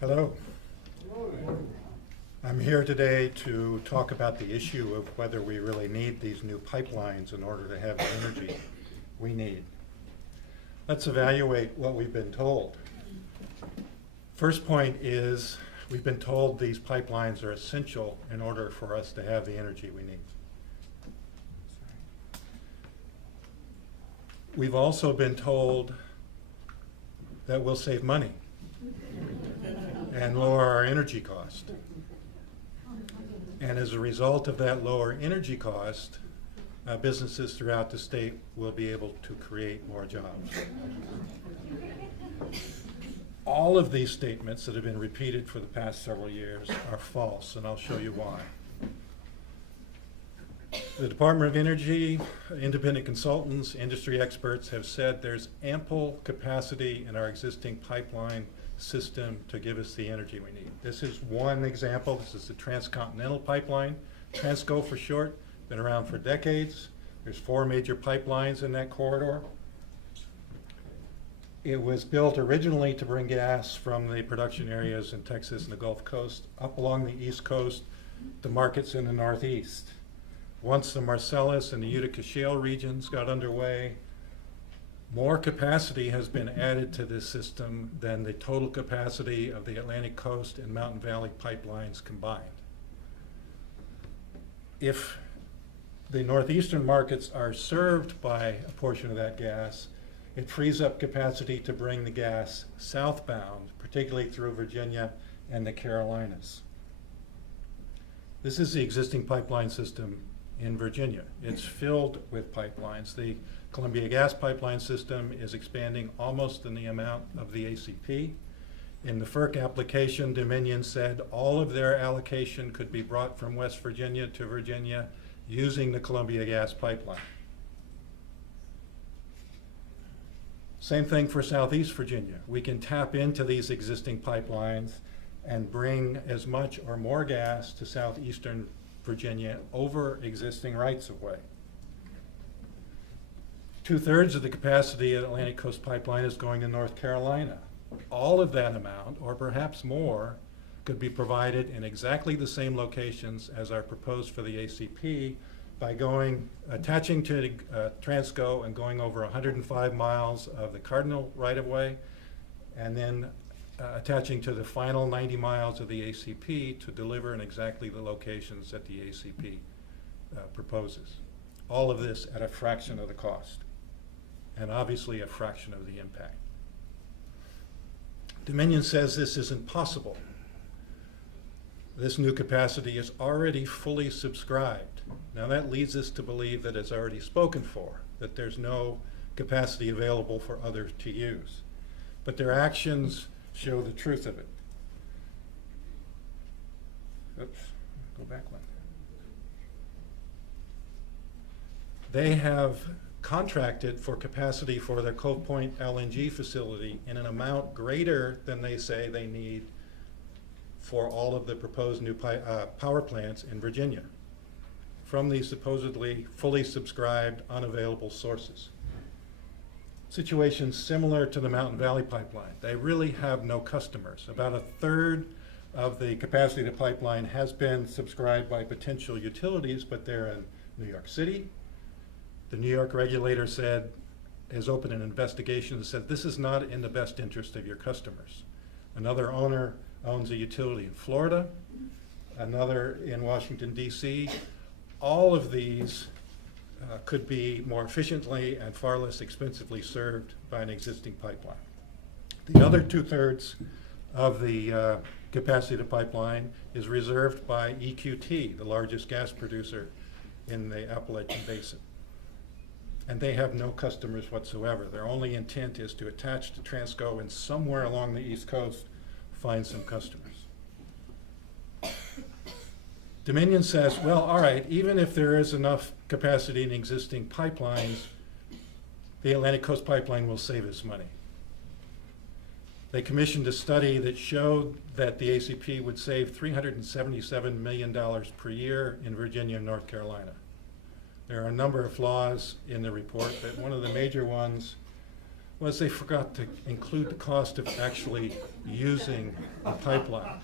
Hello. I'm here today to talk about the issue of whether we really need these new pipelines in order to have the energy we need. Let's evaluate what we've been told. First point is we've been told these pipelines are essential in order for us to have the energy we need. We've also been told that we'll save money and lower our energy cost. And as a result of that lower energy cost, businesses throughout the state will be able to create more jobs. All of these statements that have been repeated for the past several years are false, and I'll show you why. The Department of Energy, independent consultants, industry experts have said there's ample capacity in our existing pipeline system to give us the energy we need. This is one example. This is the Transcontinental Pipeline, Transco for short, been around for decades. There's 4 major pipelines in that corridor. It was built originally to bring gas from the production areas in Texas and the Gulf Coast up along the East Coast to markets in the Northeast. Once the Marcellus and the Utica Shale regions got underway, more capacity has been added to this system than the total capacity of the Atlantic Coast and Mountain Valley pipelines combined. If the northeastern markets are served by a portion of that gas, it frees up capacity to bring the gas southbound, particularly through Virginia and the Carolinas. This is the existing pipeline system in Virginia. It's filled with pipelines. The Columbia Gas Pipeline system is expanding almost in the amount of the ACP. In the FERC application, Dominion said all of their allocation could be brought from West Virginia to Virginia using the Columbia Gas Pipeline. Same thing for Southeast Virginia. We can tap into these existing pipelines and bring as much or more gas to southeastern Virginia over existing rights-of-way. 2/3 of the capacity of the Atlantic Coast Pipeline is going to North Carolina. All of that amount, or perhaps more, could be provided in exactly the same locations as are proposed for the ACP by attaching to Transco and going over 105 miles of the Cardinal right-of-way, and then attaching to the final 90 miles of the ACP to deliver in exactly the locations that the ACP proposes. All of this at a fraction of the cost, and obviously a fraction of the impact. Dominion says this isn't possible. This new capacity is already fully subscribed. Now that leads us to believe that it's already spoken for, that there's no capacity available for others to use. But their actions show the truth of it. Oops, go back one. They have contracted for capacity for their Cove Point LNG facility in an amount greater than they say they need for all of the proposed new power plants in Virginia from these supposedly fully subscribed, unavailable sources. Situations similar to the Mountain Valley Pipeline. They really have no customers. About 1/3 of the capacity of the pipeline has been subscribed by potential utilities, but they're in New York City. The New York regulator has opened an investigation and said this is not in the best interest of your customers. Another owner owns a utility in Florida, another in Washington, D.C. All of these could be more efficiently and far less expensively served by an existing pipeline. The other 2/3 of the capacity of the pipeline is reserved by EQT, the largest gas producer in the Appalachian Basin. And they have no customers whatsoever. Their only intent is to attach to Transco and somewhere along the East Coast find some customers. Dominion says, well, all right, even if there is enough capacity in existing pipelines, the Atlantic Coast Pipeline will save us money. They commissioned a study that showed that the ACP would save $377 million per year in Virginia and North Carolina. There are a number of flaws in the report, but one of the major ones was they forgot to include the cost of actually using the pipeline.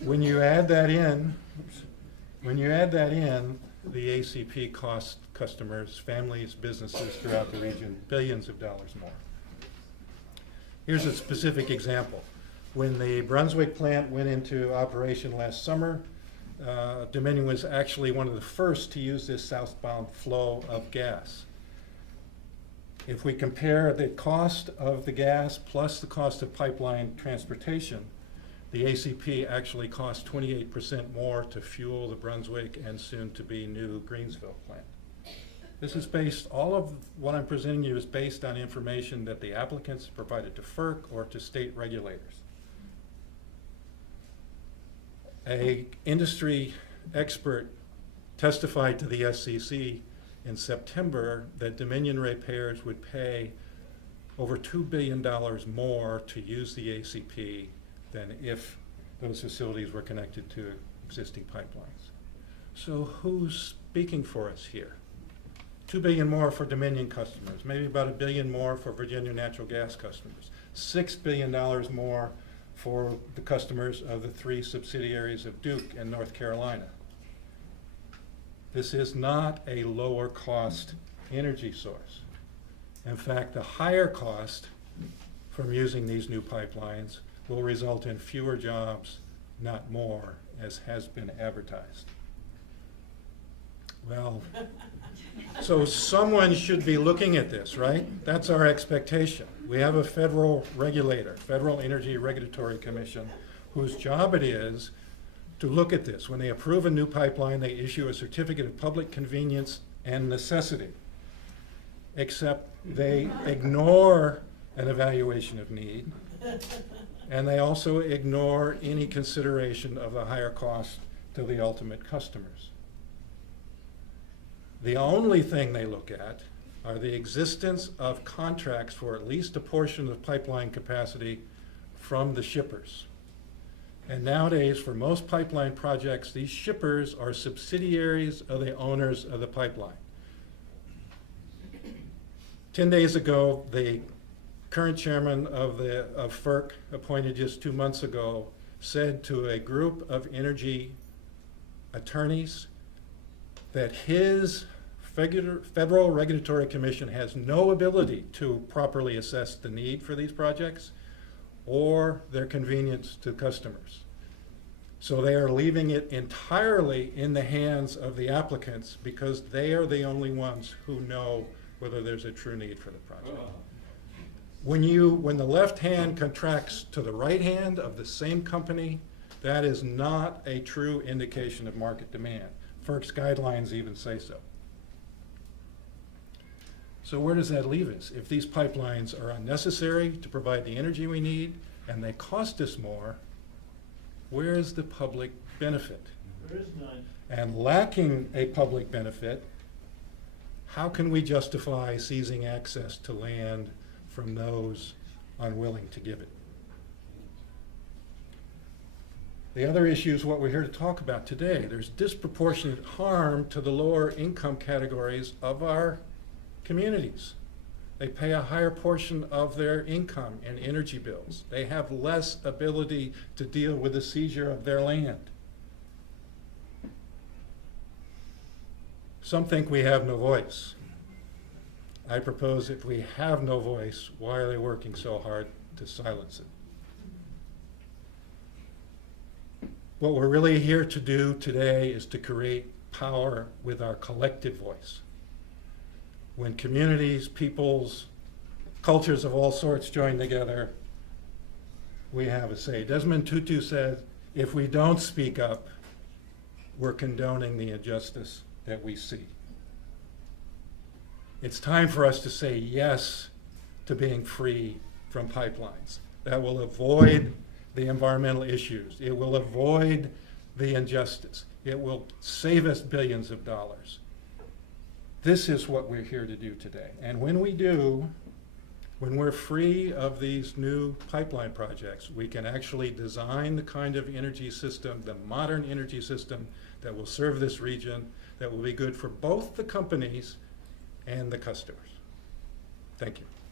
When you add that in, the ACP costs customers, families, businesses throughout the region billions of dollars more. Here's a specific example. When the Brunswick plant went into operation last summer, Dominion was actually one of the first to use this southbound flow of gas. If we compare the cost of the gas plus the cost of pipeline transportation, the ACP actually costs 28% more to fuel the Brunswick and soon-to-be new Greensville plant. This is based, all of what I'm presenting you is based on information that the applicants provided to FERC or to state regulators. An industry expert testified to the SCC in September that Dominion ratepayers would pay over $2 billion more to use the ACP than if those facilities were connected to existing pipelines. So who's speaking for us here? $2 billion more for Dominion customers, maybe about $1 billion more for Virginia natural gas customers, $6 billion more for the customers of the 3 subsidiaries of Duke and North Carolina. This is not a lower cost energy source. In fact, the higher cost from using these new pipelines will result in fewer jobs, not more, as has been advertised. Well, so someone should be looking at this, right? That's our expectation. We have a federal regulator, Federal Energy Regulatory Commission, whose job it is to look at this. When they approve a new pipeline, they issue a certificate of public convenience and necessity, except they ignore an evaluation of need, and they also ignore any consideration of the higher cost to the ultimate customers. The only thing they look at are the existence of contracts for at least a portion of pipeline capacity from the shippers. And nowadays, for most pipeline projects, these shippers are subsidiaries of the owners of the pipeline. 10 days ago, the current chairman of FERC, appointed just 2 months ago, said to a group of energy attorneys that his Federal Regulatory Commission has no ability to properly assess the need for these projects or their convenience to customers. So they are leaving it entirely in the hands of the applicants because they are the only ones who know whether there's a true need for the project. When the left hand contracts to the right hand of the same company, that is not a true indication of market demand. FERC's guidelines even say so. So where does that leave us? If these pipelines are unnecessary to provide the energy we need and they cost us more, where is the public benefit? There is none. And lacking a public benefit, how can we justify seizing access to land from those unwilling to give it? The other issue is what we're here to talk about today. There's disproportionate harm to the lower income categories of our communities. They pay a higher portion of their income in energy bills. They have less ability to deal with the seizure of their land. Some think we have no voice. I propose if we have no voice, why are they working so hard to silence it? What we're really here to do today is to create power with our collective voice. When communities, peoples, cultures of all sorts join together, we have a say. Desmond Tutu said, if we don't speak up, we're condoning the injustice that we see. It's time for us to say yes to being free from pipelines. That will avoid the environmental issues. It will avoid the injustice. It will save us billions of dollars. This is what we're here to do today. And when we do, when we're free of these new pipeline projects, we can actually design the kind of energy system, the modern energy system that will serve this region, that will be good for both the companies and the customers. Thank you.